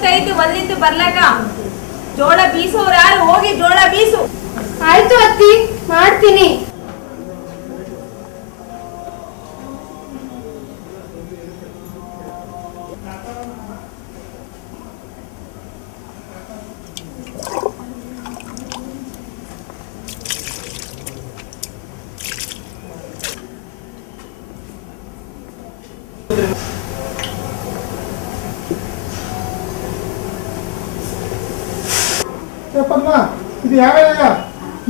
ಎಷ್ಟೊತ್ತಾಯ್ತು ಮೊದಲಿಂದ ಬರ್ಲಾಕ? ಜೋಳ ಬೀಸೋರು ಯಾರು? ಹೋಗಿ ಜೋಳ ಬೀಸು. ಆಯ್ತು ಅತ್ತಿ, ಮಾಡ್ತೀನಿ. ಪದ್ಮ, ಇದು ಯಾವ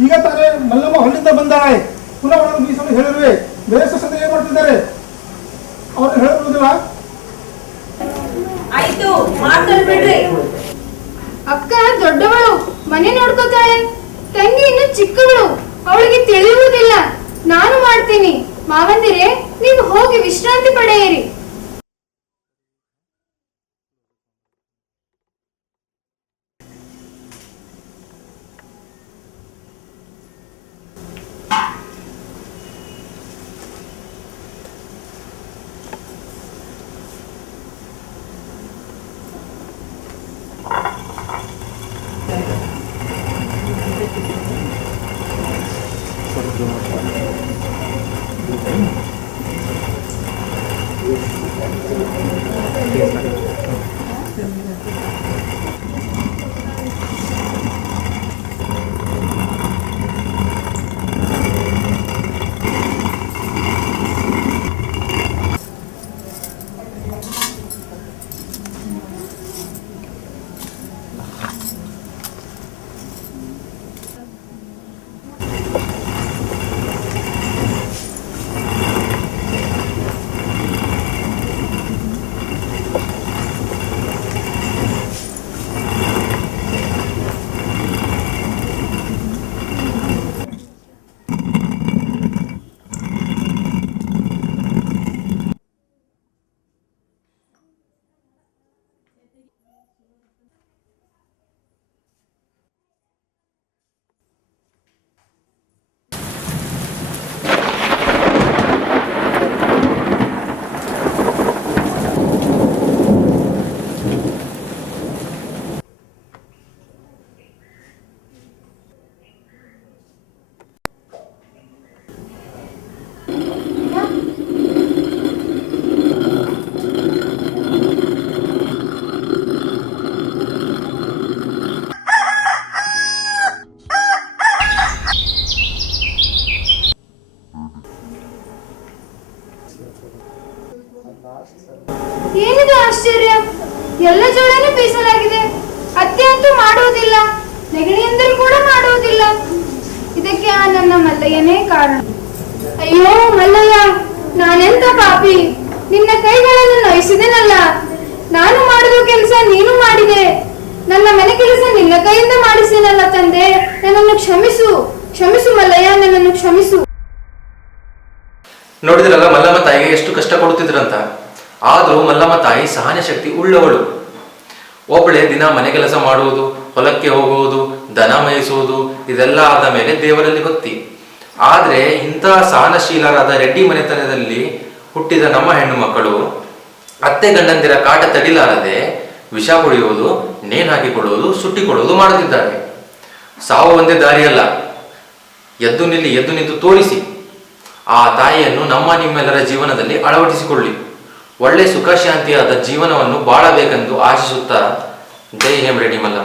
ಈಗ ತಾನೇ ಮಲ್ಲಮ್ಮ ಹೊಲ್ಲಿಂದ ಬಂದಾಳೆ. ಪುನಃ ಒಳಗೆ ಬೀಸಲು ಹೇಳಿರುವೆ. ಬೇರೆ ಸಂದ್ರೆ ಏನ್ ಮಾಡ್ತಿದ್ದಾರೆ? ಅವ್ರನ್ನ ಹೇಳಿರುವುದಿಲ್ಲ. ಆಯ್ತು, ಮಾಡ್ತಾರೆ ಬಿಡ್ರಿ. ಅಕ್ಕ ದೊಡ್ಡವಳು, ಮನೆ ನೋಡ್ಕೋತಾಳೆ. ತಂಗಿ ಇನ್ನು ಚಿಕ್ಕವಳು, ಅವಳಿಗೆ ತಿಳಿಯುವುದಿಲ್ಲ. ನಾನು ಮಾಡ್ತೀನಿ. ಮಾವಂದಿರೆ, ನೀವು ಹೋಗಿ ವಿಶ್ರಾಂತಿ ಪಡೆಯಿರಿ. ಏನಿದು ಆಶ್ಚರ್ಯ? ಎಲ್ಲ ಜೋಳನೂ ಬೀಸಲಾಗಿದೆ. ಅತ್ತೆ ಅಂತೂ ಮಾಡುವುದಿಲ್ಲ, ನೆಗಡಿಯಂದರೂ ಕೂಡ ಮಾಡುವುದಿಲ್ಲ. ಇದಕ್ಕೆ ಆ ನನ್ನ ಮಲ್ಲಯ್ಯನೇ ಕಾರಣ. ಅಯ್ಯೋ ಮಲ್ಲಯ್ಯ, ನಾನೆಂತ ಪಾಪಿ! ನಿನ್ನ ಕೈಗಳನ್ನು ನೋಯಿಸಿದೆನಲ್ಲ. ನಾನು ಮಾಡಿದ ಕೆಲಸ ನೀನು ಮಾಡಿದೆ. ನನ್ನ ಮನೆ ಕೆಲಸ ನಿನ್ನ ಕೈಯಿಂದ ಮಾಡಿಸಿನಲ್ಲ ತಂದೆ. ನನ್ನನ್ನು ಕ್ಷಮಿಸು, ಕ್ಷಮಿಸು ಮಲ್ಲಯ್ಯ, ನನ್ನನ್ನು ಕ್ಷಮಿಸು. ನೋಡಿದ್ರಲ್ಲ ಮಲ್ಲಮ್ಮ ತಾಯಿಗೆ ಎಷ್ಟು ಕಷ್ಟ ಕೊಡುತ್ತಿದ್ರಂತ. ಆದರೂ ಮಲ್ಲಮ್ಮ ತಾಯಿ ಸಹನೆ ಶಕ್ತಿ ಉಳ್ಳವಳು. ಒಬ್ಬಳೆ ದಿನ ಮನೆ ಕೆಲಸ ಮಾಡುವುದು, ಹೊಲಕ್ಕೆ ಹೋಗುವುದು, ದನ ಮೇಯಿಸುವುದು, ಇದೆಲ್ಲ ಆದ ಮೇಲೆ ದೇವರಲ್ಲಿ ಭಕ್ತಿ. ಆದರೆ ಇಂತಹ ಸಹನಶೀಲರಾದ ರೆಡ್ಡಿ ಮನೆತನದಲ್ಲಿ ಹುಟ್ಟಿದ ನಮ್ಮ ಹೆಣ್ಣು ಮಕ್ಕಳು ಅತ್ತೆ ಗಂಡಂದಿರ ಕಾಟ ತಡಿಲಾರದೆ ವಿಷ ಕುಡಿಯುವುದು, ನೇಣು ಹಾಕಿಕೊಳ್ಳುವುದು, ಸುಟ್ಟಿಕೊಳ್ಳುವುದು ಮಾಡುತ್ತಿದ್ದಾರೆ. ಸಾವು ಒಂದೇ ದಾರಿಯಲ್ಲ. ಎದ್ದು ನಿಂತು ತೋರಿಸಿ. ಆ ತಾಯಿಯನ್ನು ನಮ್ಮ ನಿಮ್ಮೆಲ್ಲರ ಜೀವನದಲ್ಲಿ ಅಳವಡಿಸಿಕೊಳ್ಳಿ. ಒಳ್ಳೆ ಸುಖ ಶಾಂತಿಯಾದ ಜೀವನವನ್ನು ಬಾಳಬೇಕೆಂದು ಆಶಿಸುತ್ತಾ, ಜೈ ಹೇಮ್ ರೆಡ್ಡಿ ಮಲ್ಲ.